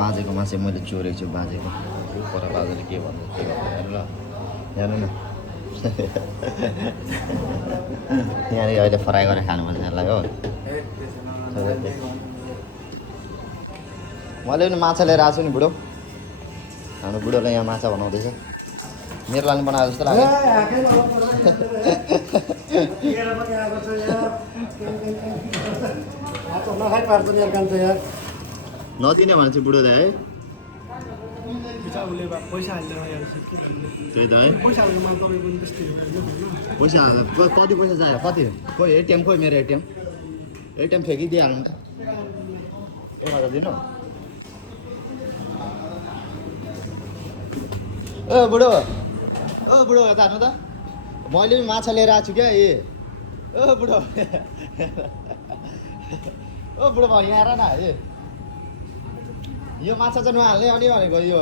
बाजेकोमा चाहिँ मैले चोरेको छु बाजेको पर बाजेले के भन्नु हेर्नु ल हेर्नु न यहाँनिर अहिले फ्राई गरेर खानुपर्छ यसलाई हो मैले पनि माछा लिएर आएको छु नि बुढो हाम्रो बुढोले यहाँ माछा बनाउँदैछ मेरो लागि बनाएको जस्तो लाग्यो नदिने भने चाहिँ बुढोले है त्यही त है पैसा कति पैसा चाहियो कति खोइ एटिएम खोइ मेरो एटिएम फ्याँकिदिइहाल्नु त 1000 दिनु ओ बुढो यता हेर्नु त मैले पनि माछा लिएर आएको छु क्या ओ बुढो भयो यहाँ आएर न यो माछा चाहिँ नहाल्ने अनि भनेको यो